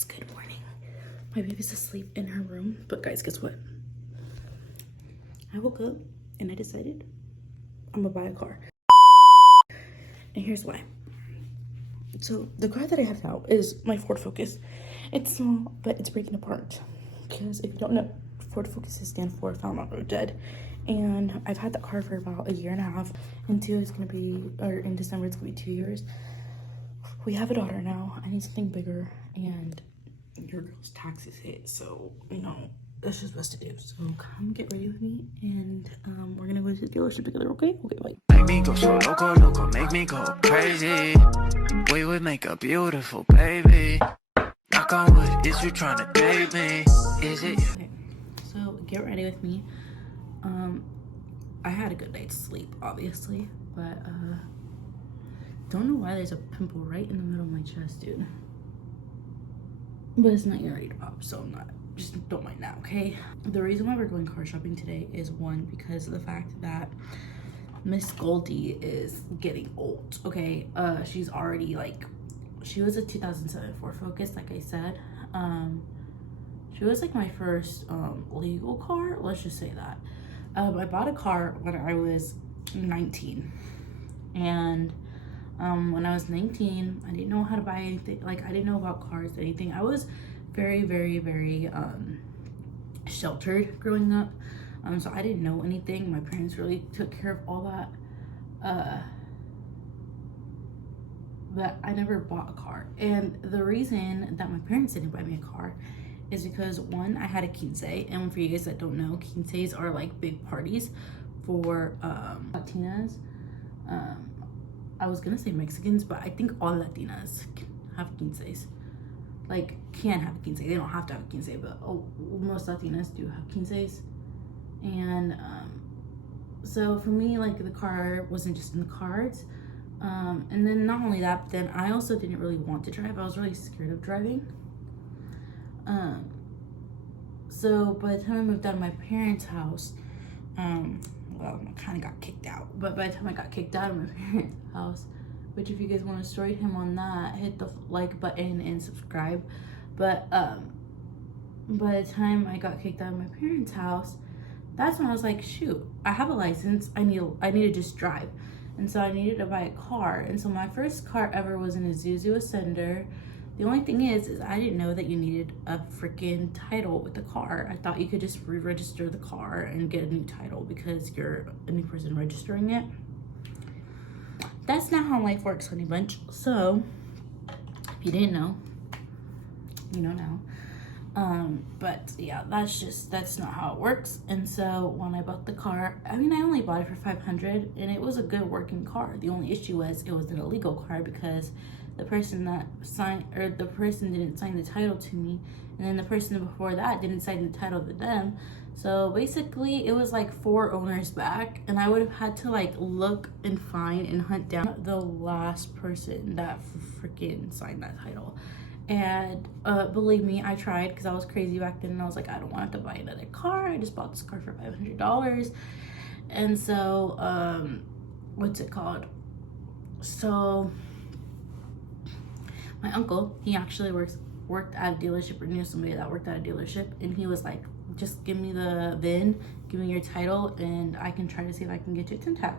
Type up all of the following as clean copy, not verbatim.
guys, good morning. My baby's asleep in her room, but guys, guess what? I woke up and I decided I'm gonna buy a car. And here's why. So the car that I have now is my Ford Focus. It's small, but it's breaking apart. Because if you don't know, Ford Focuses stand for Found on Road Dead. And I've had that car for about a year and a half. In December it's gonna be 2 years. We have a daughter now. I need something bigger, and your girl's taxes hit, so you know that's just best to do. So come get ready with me, and we're gonna go to the dealership together. Okay, bye. Make me go so loco, loco, make me go crazy. We would make a beautiful baby. Knock on wood, is you trying to date me? Is it you? Okay, so get ready with me. I had a good night's sleep, obviously, but don't know why there's a pimple right in the middle of my chest, dude. But it's not yet ready to pop, so I'm not. Just don't mind that, okay? The reason why we're going car shopping today is one, because of the fact that Miss Goldie is getting old, okay? She's already she was a 2007 Ford Focus, like I said. She was like my first legal car, let's just say that. I bought a car when I was 19, and when I was 19, I didn't know how to buy anything. Like, I didn't know about cars, anything. I was very, very, very sheltered growing up. So I didn't know anything. My parents really took care of all that. But I never bought a car. And the reason that my parents didn't buy me a car is because, one, I had a quince. And for you guys that don't know, quinces are like big parties for Latinas. I was gonna say Mexicans, but I think all Latinas have quinces. Like, can have a quince. They don't have to have a quince, but most Latinas do have quinces. And so for me, like, the car wasn't just in the cards. And then not only that, but then I also didn't really want to drive. I was really scared of driving. So by the time I moved out of my parents' house, well, I kind of got kicked out, but by the time I got kicked out of my parents' house, which if you guys want to story time on that, hit the like button and subscribe. But by the time I got kicked out of my parents' house, that's when I was like, shoot, I have a license, I need to just drive. And so I needed to buy a car. And so my first car ever was an Isuzu Ascender. The only thing is I didn't know that you needed a freaking title with the car. I thought you could just re-register the car and get a new title because you're a new person registering it. That's not how life works, honey bunch. So if you didn't know, you know now. But yeah, that's not how it works. And so when I bought the car, I mean, I only bought it for $500, and it was a good working car. The only issue was it was an illegal car because the person didn't sign the title to me, and then the person before that didn't sign the title to them. So basically it was like 4 owners back, and I would have had to like look and find and hunt down the last person that freaking signed that title. And believe me, I tried, because I was crazy back then, and I was like, I don't want to buy another car. I just bought this car for $500. And so what's it called? So my uncle, he actually worked at a dealership, or knew somebody that worked at a dealership, and he was like, just give me the VIN, give me your title, and I can try to see if I can get you a Timtac.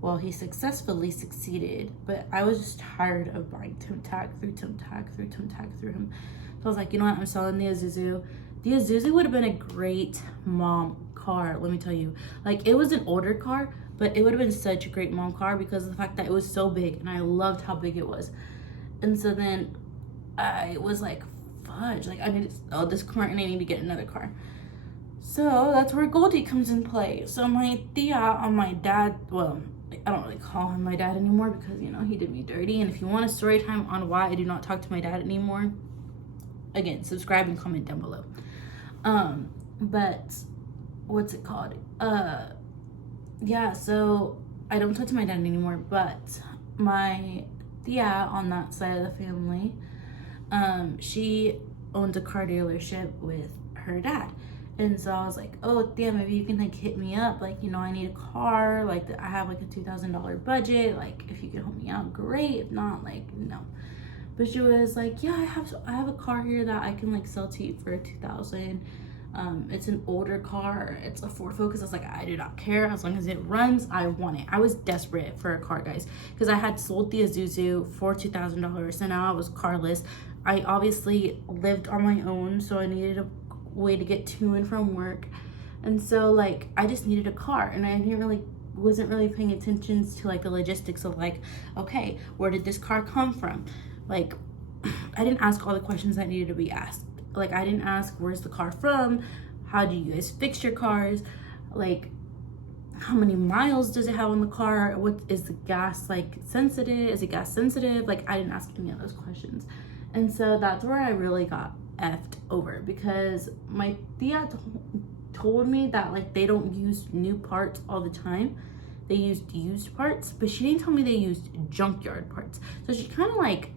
Well, he successfully succeeded, but I was just tired of buying Timtac through him. So I was like, you know what, I'm selling the Isuzu. The Isuzu would have been a great mom car, let me tell you. Like, it was an older car, but it would have been such a great mom car because of the fact that it was so big, and I loved how big it was. And so then I was like, fudge, like, I need to sell this car and I need to get another car. So that's where Goldie comes in play. So my tia on my dad, well, I don't really call him my dad anymore because, you know, he did me dirty. And if you want a story time on why I do not talk to my dad anymore, again, subscribe and comment down below. But what's it called? Yeah, so I don't talk to my dad anymore, but my tia on that side of the family, she owns a car dealership with her dad. And so I was like, oh, damn, maybe you can like hit me up. Like, you know, I need a car. Like, I have like a $2,000 budget. Like, if you can help me out, great. If not, like, no. But she was like, yeah, I have a car here that I can like sell to you for $2,000. It's an older car. It's a Ford Focus. I was like, I do not care. As long as it runs, I want it. I was desperate for a car, guys, because I had sold the Isuzu for $2,000, and now I was carless. I obviously lived on my own, so I needed a way to get to and from work. And so like I just needed a car, and I wasn't really paying attention to like the logistics of like, okay, where did this car come from? Like, I didn't ask all the questions that needed to be asked. Like, I didn't ask, where's the car from? How do you guys fix your cars? Like, how many miles does it have on the car? What is the gas like sensitive? Is it gas sensitive? Like, I didn't ask any of those questions. And so that's where I really got effed over, because my tia told me that like they don't use new parts all the time. They used used parts, but she didn't tell me they used junkyard parts. So she kind of like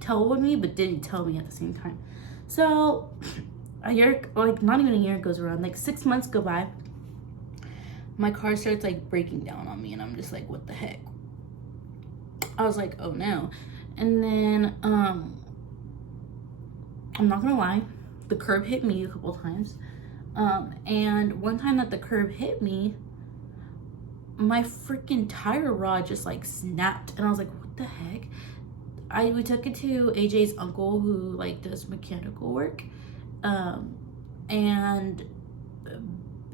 told me, but didn't tell me at the same time. So a year, like not even a year goes around, like 6 months go by. My car starts like breaking down on me, and I'm just like, what the heck? I was like, oh no. And then I'm not gonna lie, the curb hit me a couple times. And one time that the curb hit me, my freaking tire rod just like snapped, and I was like, what the heck? We took it to AJ's uncle, who like does mechanical work, and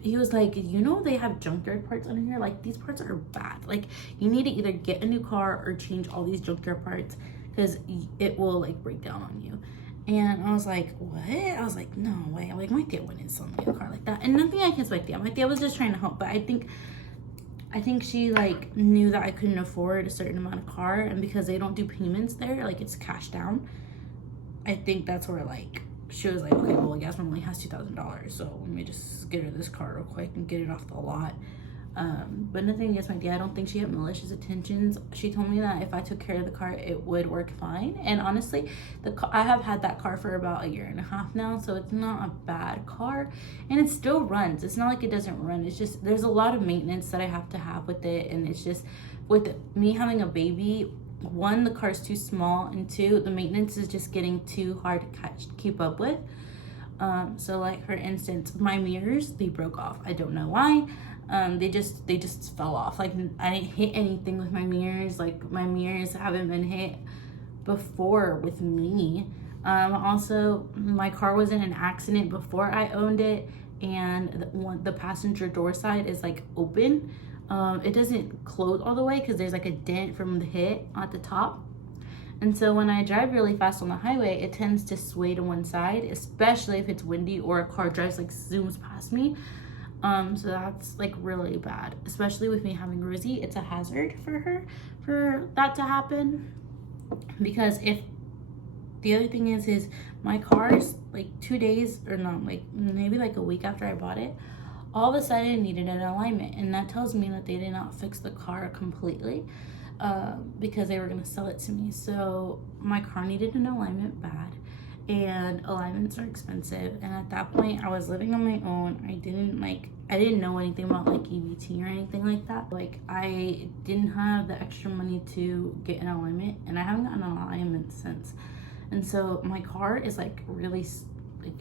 he was like, you know, they have junkyard parts under here. Like, these parts are bad. Like, you need to either get a new car or change all these junkyard parts, because it will like break down on you. And I was like, what? I was like, no way. Like, my tia wouldn't sell me a car like that. And nothing against my tia. My tia was just trying to help, but I think she like knew that I couldn't afford a certain amount of car, and because they don't do payments there, like it's cash down. I think that's where like she was like, okay, well, Yasmin only has $2,000, so let me just get her this car real quick and get it off the lot. But nothing against my tia. I don't think she had malicious intentions. She told me that if I took care of the car, it would work fine. And honestly, I have had that car for about 1.5 years now, so it's not a bad car, and it still runs. It's not like it doesn't run. It's just there's a lot of maintenance that I have to have with it, and it's just with me having a baby, one, the car's too small, and two, the maintenance is just getting too hard to keep up with. So like for instance, my mirrors, they broke off. I don't know why. They just fell off. Like, I didn't hit anything with my mirrors. Like, my mirrors haven't been hit before with me. Also, my car was in an accident before I owned it, and the passenger door side is like open. It doesn't close all the way because there's like a dent from the hit at the top. And so when I drive really fast on the highway, it tends to sway to one side, especially if it's windy or a car drives like zooms past me. So that's like really bad, especially with me having Rosie. It's a hazard for her for that to happen, because if the other thing is my car's like 2 days, or not, like maybe like a week after I bought it, all of a sudden it needed an alignment, and that tells me that they did not fix the car completely, because they were going to sell it to me. So my car needed an alignment bad, and alignments are expensive, and at that point I was living on my own. I didn't know anything about like EBT or anything like that. Like, I didn't have the extra money to get an alignment, and I haven't gotten an alignment since. And so my car is like really like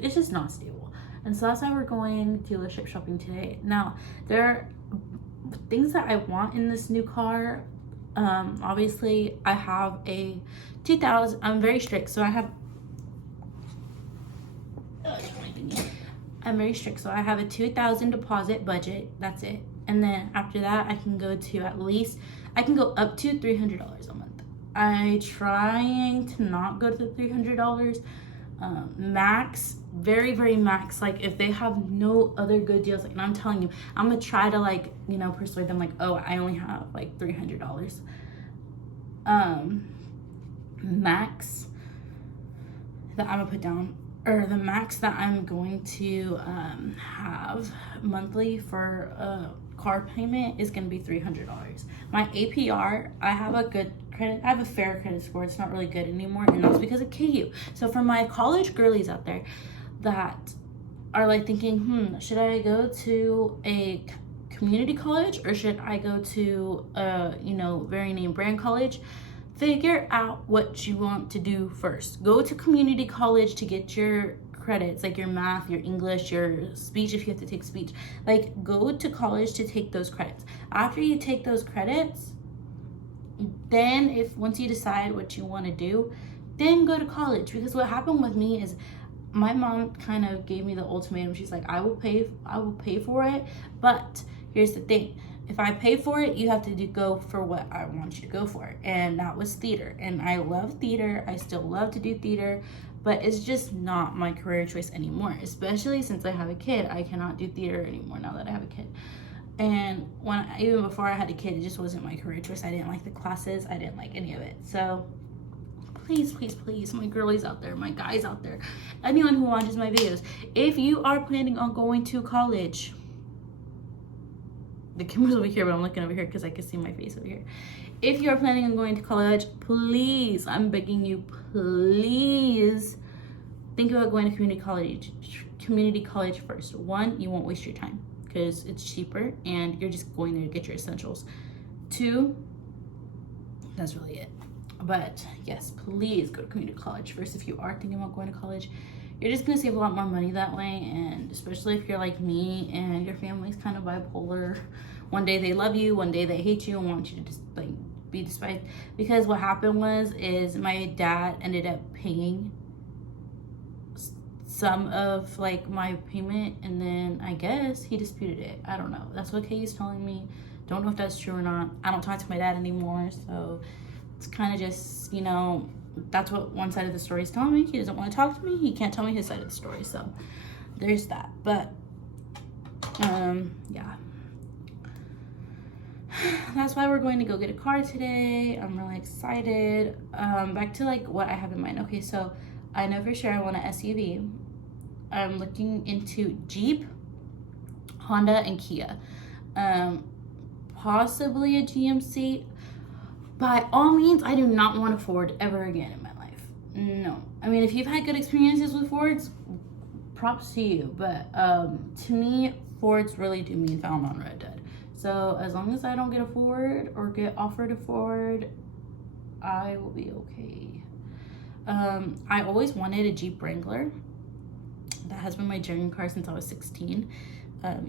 it's just not stable. And so that's why we're going dealership shopping today. Now, there are things that I want in this new car. Obviously I have a 2000, I'm very strict, so I have I'm very strict, so I have a 2,000 deposit budget. That's it. And then after that, I can go up to $300 a month. I'm trying to not go to the $300 max, very, very max. Like, if they have no other good deals, like, and I'm telling you, I'm gonna try to like, you know, persuade them like, oh, I only have like $300 max that I'm gonna put down, or the max that I'm going to have monthly for a car payment is gonna be $300. My APR, I have a fair credit score. It's not really good anymore, and that's because of KU. So for my college girlies out there that are like thinking, should I go to a community college, or should I go to a, you know, very name brand college? figure out what you want to do first. Go to community college to get your credits, like your math, your English, your speech if you have to take speech. Like, go to college to take those credits. After you take those credits, then once you decide what you want to do, then go to college. Because what happened with me is my mom kind of gave me the ultimatum. She's like, I will pay for it, but here's the thing. If I pay for it, you have to go for what I want you to go for. And that was theater. And I love theater. I still love to do theater, but it's just not my career choice anymore. Especially since I have a kid. I cannot do theater anymore now that I have a kid. And even before I had a kid, it just wasn't my career choice. I didn't like the classes. I didn't like any of it. So please, please, please, my girlies out there, my guys out there, anyone who watches my videos, if you are planning on going to college, the camera's over here, but I'm looking over here because I can see my face over here. If you're planning on going to college, please, I'm begging you, please think about going to community college first. One, you won't waste your time because it's cheaper and you're just going there to get your essentials. Two, that's really it. But yes, please go to community college first if you are thinking about going to college. You're just gonna save a lot more money that way, and especially if you're like me and your family's kind of bipolar. One day they love you, one day they hate you and want you to just like be despised. Because what happened is my dad ended up paying some of like my payment, and then I guess he disputed it. I don't know. That's what Kay's telling me. Don't know if that's true or not. I don't talk to my dad anymore, so it's kind of just, you know, that's what one side of the story is telling me. He doesn't want to talk to me. He can't tell me his side of the story. So there's that. But yeah, that's why we're going to go get a car today. I'm really excited. Back to like what I have in mind. Okay, so I know for sure I want an SUV. I'm looking into Jeep, Honda, and Kia. Possibly a GMC. By all means, I do not want a Ford ever again in my life. No. I mean, if you've had good experiences with Fords, props to you. But to me, Fords really do mean found on Red Dead. So as long as I don't get a Ford or get offered a Ford, I will be okay. I always wanted a Jeep Wrangler. That has been my dream car since I was 16.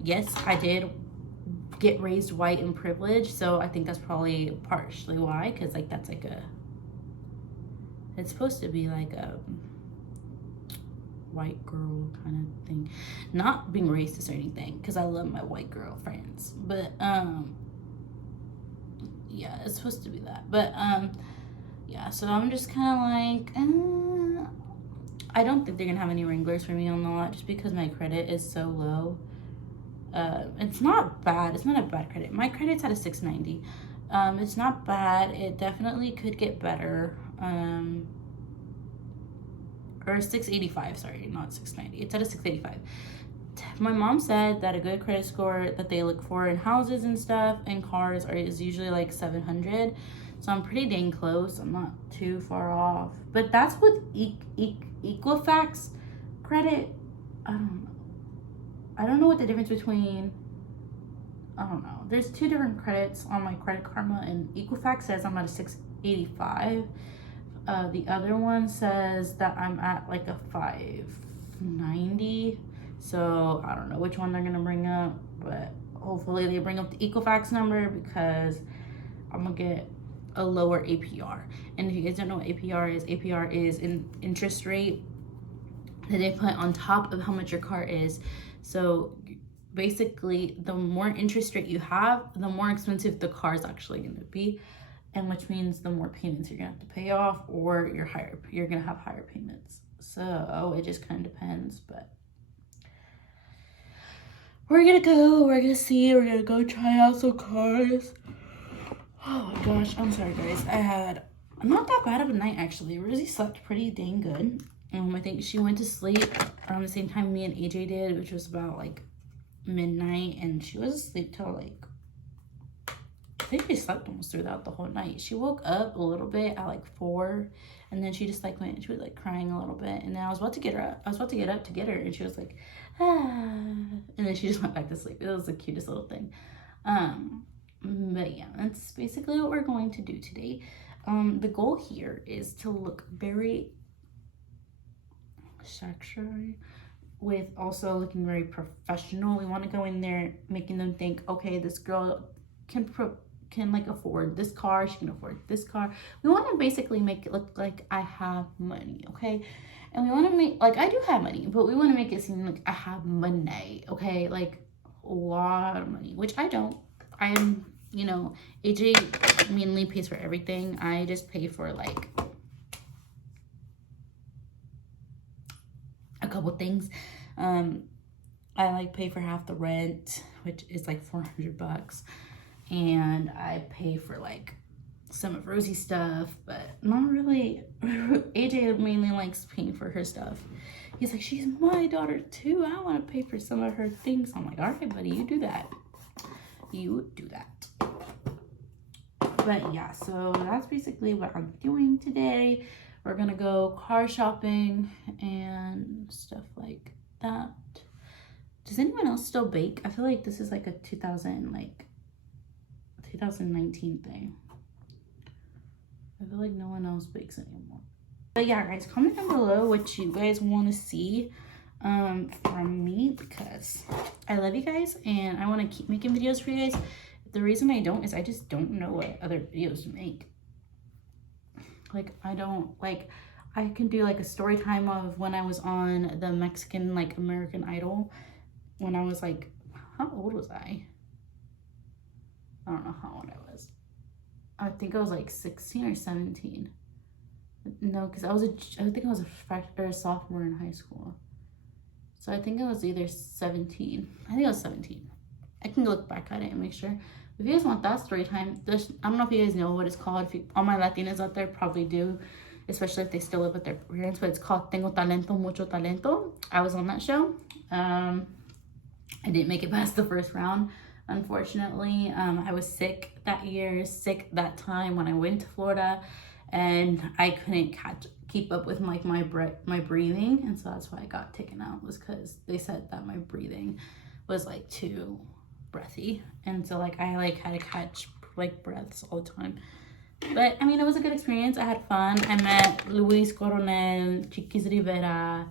Yes, I did get raised white and privileged, so I think that's probably partially why, because like that's like it's supposed to be like a white girl kind of thing, not being racist or anything, because I love my white girl friends, but yeah, it's supposed to be that. But yeah, so I'm just kind of like I don't think they're gonna have any Wranglers for me on the lot just because my credit is so low. It's not bad. It's not a bad credit. My credit's at a 690. It's not bad. It definitely could get better. Or 685, sorry, not 690. It's at a 685. My mom said that a good credit score that they look for in houses and stuff and cars is usually like 700. So I'm pretty dang close. I'm not too far off. But that's with Equifax credit. I don't know what the difference between, I don't know. There's two different credits on my Credit Karma, and Equifax says I'm at a 685. The other one says that I'm at like a 590. So I don't know which one they're gonna bring up, but hopefully they bring up the Equifax number because I'm gonna get a lower APR. And if you guys don't know what APR is an interest rate that they put on top of how much your car is. So basically, the more interest rate you have, the more expensive the car is actually going to be, and which means the more payments you're going to have to pay off, or you're going to have higher payments. So it just kind of depends, but we're going to see, we're going to go try out some cars. Oh my gosh, I'm sorry guys. I had not that bad of a night actually. Rosie slept pretty dang good. I think she went to sleep around the same time me and AJ did, which was about like midnight, and she was asleep till like, I think she slept almost throughout the whole night. She woke up a little bit at like 4, and then she just like went, she was like crying a little bit, and then I was about to get her up. I was about to get up to get her, and she was like, and then she just went back to sleep. It was the cutest little thing. But yeah, that's basically what we're going to do today. The goal here is to look very sexy with also looking very professional. We want to go in there making them think, okay, this girl can like afford this car, she can afford this car. We want to basically make it look like I have money, okay? And we want to make, like, I do have money, but we want to make it seem like I have money, okay? Like a lot of money, which I don't. I am, you know, AJ mainly pays for everything. I just pay for like a couple things. I like pay for half the rent, which is like $400, and I pay for like some of Rosie's stuff, but not really. AJ mainly likes paying for her stuff. He's like, she's my daughter too, I want to pay for some of her things. I'm like, all right, buddy, you do that. You do that. But yeah, so that's basically what I'm doing today. We're gonna go car shopping and stuff like that. Does anyone else still bake? I feel like this is like a 2019 thing. I feel like no one else bakes anymore. But yeah, guys, comment down below what you guys want to see from me, because I love you guys and I want to keep making videos for you guys. The reason I don't is I just don't know what other videos to make. Like, I can do like a story time of when I was on the Mexican, like, American Idol. When I was like, how old was I? I don't know how old I was. I think I was like 16 or 17. No, because I think I was a freshman or a sophomore in high school. So I think I was either 17. I think I was 17. I can look back at it and make sure. If you guys want that story time, I don't know if you guys know what it's called. All my Latinas out there probably do, especially if they still live with their parents, but it's called Tengo Talento, Mucho Talento. I was on that show. I didn't make it past the first round, unfortunately. I was sick that year, sick that time when I went to Florida, and I couldn't keep up with like my breathing, and so that's why I got taken out, was because they said that my breathing was like too breathy, and so like I like had to catch like breaths all the time. But I mean, it was a good experience. I had fun. I met Luis Coronel, Chiquis Rivera.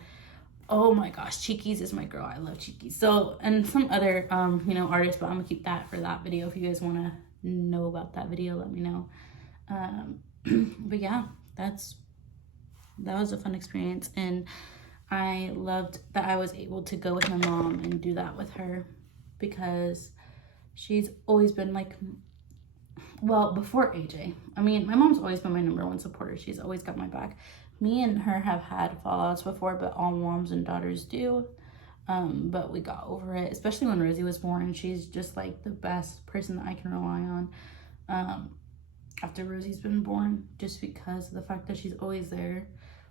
Oh my gosh, Chiquis is my girl. I love Chiquis. So, and some other you know, artists, but I'm gonna keep that for that video. If you guys want to know about that video, let me know. But yeah, that was a fun experience, and I loved that I was able to go with my mom and do that with her, because she's always been like, well, before AJ, I mean, my mom's always been my #1 supporter. She's always got my back. Me and her have had fallouts before, but all moms and daughters do. But we got over it, especially when Rosie was born. She's just like the best person that I can rely on after Rosie's been born, just because of the fact that she's always there.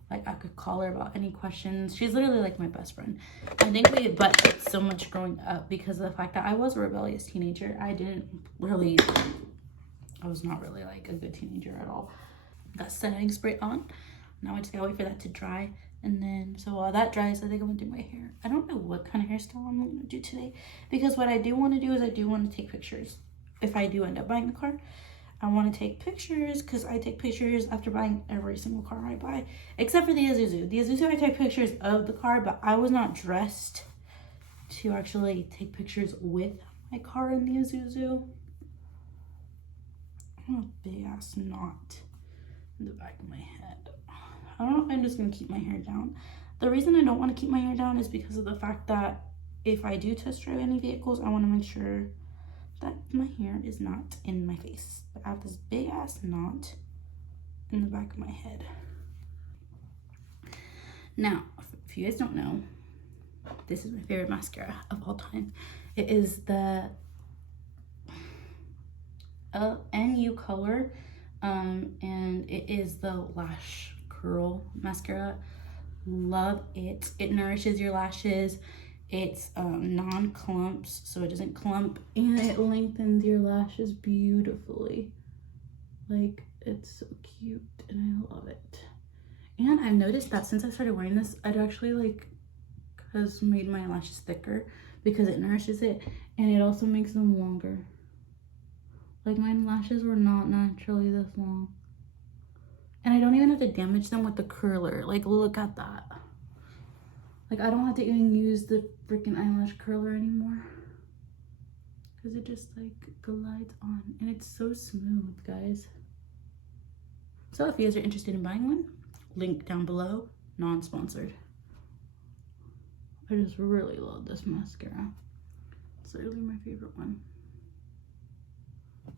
Like, I could call her about any questions. She's literally like my best friend. I think we butted so much growing up because of the fact that I was a rebellious teenager. I was not really like a good teenager at all. Got setting spray on. Now I just gotta wait for that to dry. And then, so while that dries, I think I'm gonna do my hair. I don't know what kind of hairstyle I'm gonna do today, because what I do want to do is I do want to take pictures. If I do end up buying the car, I want to take pictures, because I take pictures after buying every single car I buy, except for the Isuzu. The Isuzu, I take pictures of the car, but I was not dressed to actually take pictures with my car in the Isuzu. Oh, big ass knot in the back of my head. I don't know if I'm just gonna keep my hair down. The reason I don't want to keep my hair down is because of the fact that if I do test drive any vehicles, I want to make sure that my hair is not in my face. But I have this big ass knot in the back of my head. Now, if you guys don't know, this is my favorite mascara of all time. It is the NU color, and it is the lash curl mascara. Love it. It nourishes your lashes. It's non-clumps, so it doesn't clump, and it lengthens your lashes beautifully. Like, it's so cute, and I love it. And I've noticed that since I started wearing this, it actually like has made my lashes thicker, because it nourishes it, and it also makes them longer. Like, my lashes were not naturally this long. And I don't even have to damage them with the curler. Like, look at that. Like, I don't have to even use the freaking eyelash curler anymore. Because it just, like, glides on. And it's so smooth, guys. So, if you guys are interested in buying one, link down below. Non-sponsored. I just really love this mascara. It's literally my favorite one.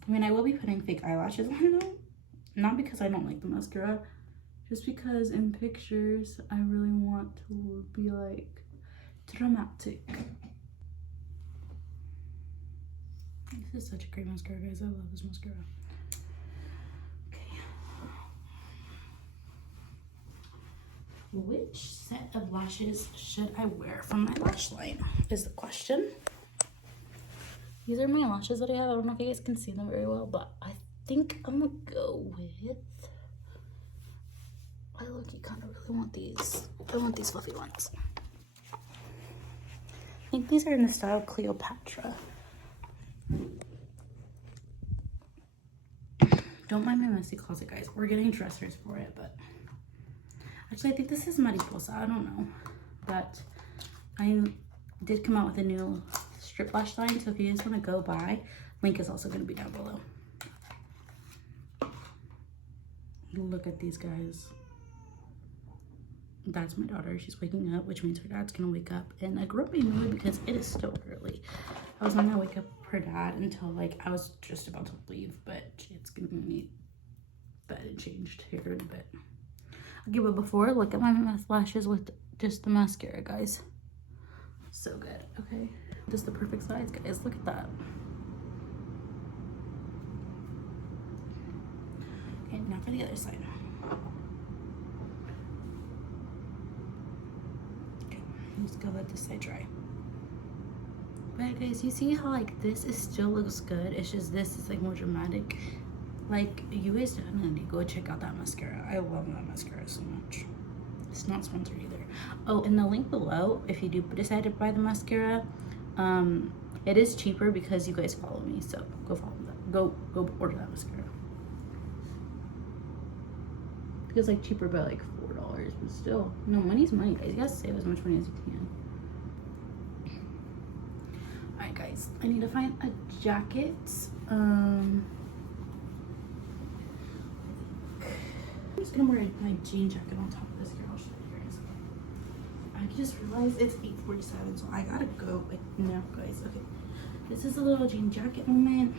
I mean, I will be putting fake eyelashes on, though. Not because I don't like the mascara. Just because in pictures, I really want to be, like, dramatic. This is such a great mascara, guys. I love this mascara. Okay. Which set of lashes should I wear from my lash line is the question. These are my lashes that I have. I don't know if you guys can see them very well, but I think I'm gonna go with, I look-y kind of really want these. I want these fluffy ones. I think these are in the style Cleopatra. Don't mind my messy closet, guys. We're getting dressers for it, but actually I think this is Mariposa. I don't know, but I did come out with a new strip lash line, so if you guys want to go buy, link is also going to be down below. Look at these, guys. That's my daughter. She's waking up, which means her dad's gonna wake up in a grumpy mood because it is still early. I was not gonna wake up her dad until, like, I was just about to leave, but it's gonna need bed and changed here in a bit. Okay, but before, look at my lashes with just the mascara, guys. So good. Okay, just the perfect size, guys. Look at that. Okay, now for the other side. Just go let this side dry. But guys, you see how, like, this is still looks good, it's just this is, like, more dramatic. Like, you guys definitely go check out that mascara. I love that mascara so much. It's not sponsored either. Oh, in the link below, if you do decide to buy the mascara, it is cheaper because you guys follow me, so go follow that. Go order that mascara. It's like cheaper by like $4, but still, no, money's money, guys. You gotta save as much money as you can. All right, guys, I need to find a jacket. I'm just gonna wear my jean jacket on top of this here. I'll show you guys. I just realized it's 8:47, so I gotta go like now, guys. Okay, this is a little jean jacket moment.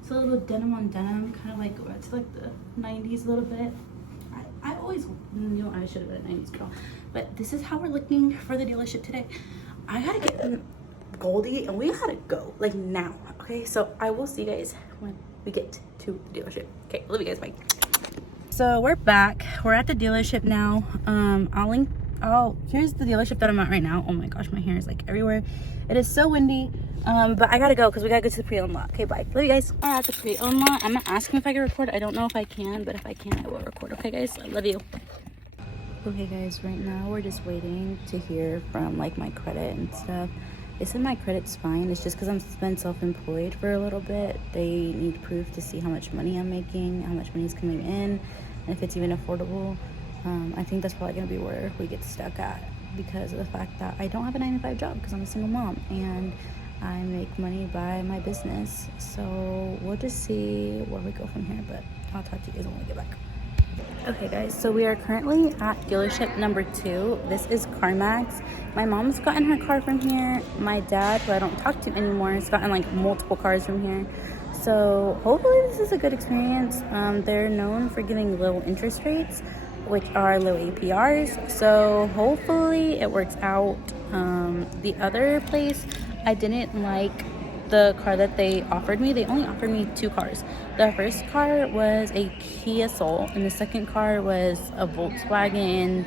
It's a little denim on denim, kind of like go back to like the 90s a little bit. I always, you know, I should have been a 90s girl, but this is how we're looking for the dealership today. I gotta get Goldie and we gotta go like now. Okay, so I will see you guys when we get to the dealership. Okay, love you guys, bye. So we're back. We're at the dealership now. Here's the dealership that I'm at right now. Oh my gosh, my hair is like everywhere. It is so windy. But I gotta go because we gotta go to the pre-owned lot. Okay, bye. Love you guys. We're at the pre-owned lot. I'm gonna ask him if I can record. I don't know if I can, but if I can, I will record. Okay, guys? I love you. Okay, guys, right now we're just waiting to hear from like my credit and stuff. They said my credit's fine. It's just because I've been self-employed for a little bit. They need proof to see how much money I'm making, how much money is coming in, and if it's even affordable. I think that's probably gonna be where we get stuck at because of the fact that I don't have a 9-to-5 job because I'm a single mom and I make money by my business. So we'll just see where we go from here, but I'll talk to you guys when we get back. Okay, guys, so we are currently at dealership number 2. This is CarMax. My mom's gotten her car from here. My dad, who I don't talk to anymore, has gotten like multiple cars from here. So hopefully this is a good experience. They're known for giving low interest rates, which are low APRs. So hopefully it works out. The other place, I didn't like the car that they offered me. They only offered me 2 cars. The first car was a Kia Soul and the second car was a Volkswagen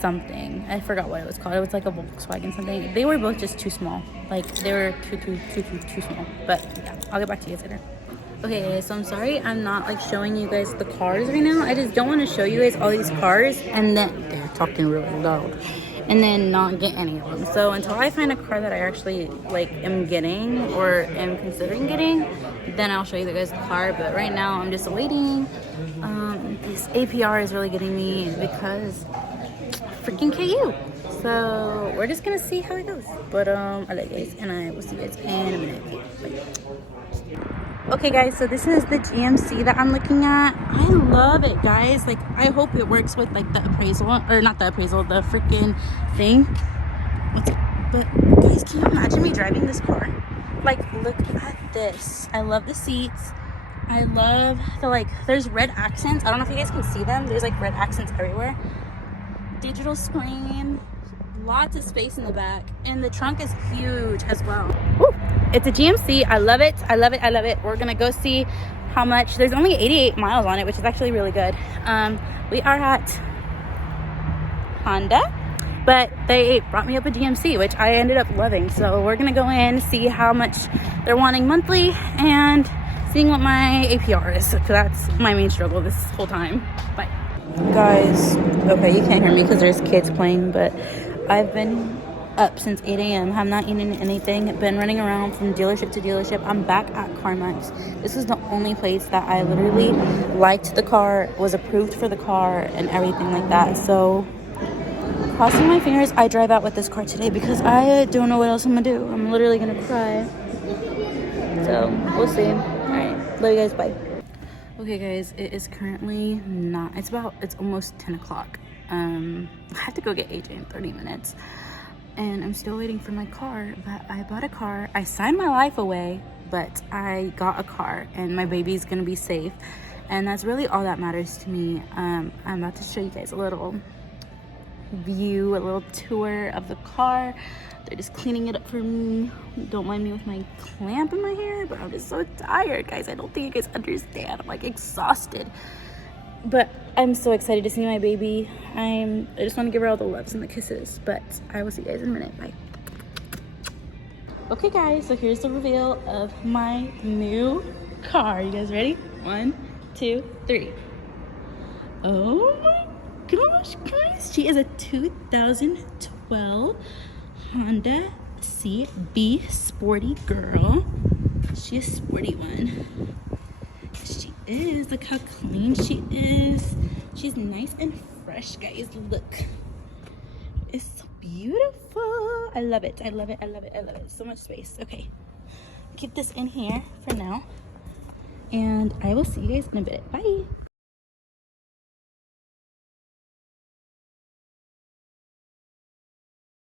something. I forgot what it was called. It was like a Volkswagen something. They were both just too small. Like they were too small. But yeah, I'll get back to you guys later. Okay, guys, so I'm sorry I'm not like showing you guys the cars right now. I just don't want to show you guys all these cars and then they're talking really loud and then not get any of them. So until I find a car that I actually like am getting or am considering getting, then I'll show you guys the car. But right now I'm just waiting. This APR is really getting me because freaking KU. So we're just gonna see how it goes. But I love you guys, and I will see you guys in a minute. Bye. Okay guys, so this is the GMC that I'm looking at. I love it, guys. Like, I hope it works with like the appraisal, or not the appraisal, the freaking thing. But guys, can you imagine me driving this car? Like, look at this. I love the seats. I love the, like, there's red accents. I don't know if you guys can see them. There's like red accents everywhere. Digital screen, lots of space in the back, and the trunk is huge as well. Woo! It's a GMC. I love it. I love it. I love it. We're gonna go see how much. There's only 88 miles on it, which is actually really good. We are at Honda, but they brought me up a GMC, which I ended up loving. So we're gonna go in, see how much they're wanting monthly, and seeing what my APR is. So that's my main struggle this whole time. Bye. Guys, okay, you can't hear me because there's kids playing, but I've been up since 8 a.m. have not eaten anything, been running around from dealership to dealership. I'm back at CarMax. This is the only place that I literally liked the car, was approved for the car, and everything like that. So crossing my fingers I drive out with this car today, because I don't know what else I'm gonna do. I'm literally gonna cry. So we'll see. All right, love you guys, bye. Okay guys, it is currently it's almost 10 o'clock. I have to go get AJ in 30 minutes. And I'm still waiting for my car, but I bought a car. I signed my life away, but I got a car, and my baby's gonna be safe. And that's really all that matters to me. I'm about to show you guys a little view, a little tour of the car. They're just cleaning it up for me. Don't mind me with my clamp in my hair, but I'm just so tired, guys. I don't think you guys understand. I'm like exhausted. But I'm so excited to see my baby. I just want to give her all the loves and the kisses. But I will see you guys in a minute. Bye. Okay, guys. So here's the reveal of my new car. You guys ready? 1, 2, 3. Oh my gosh, guys. She is a 2012 Honda CB Sporty girl. She's a sporty one. She is. Look how clean she is. She's nice and fresh, guys. Look, it's so beautiful. I love it. I love it. I love it. I love it. So much space. Okay, keep this in here for now, and I will see you guys in a bit. Bye.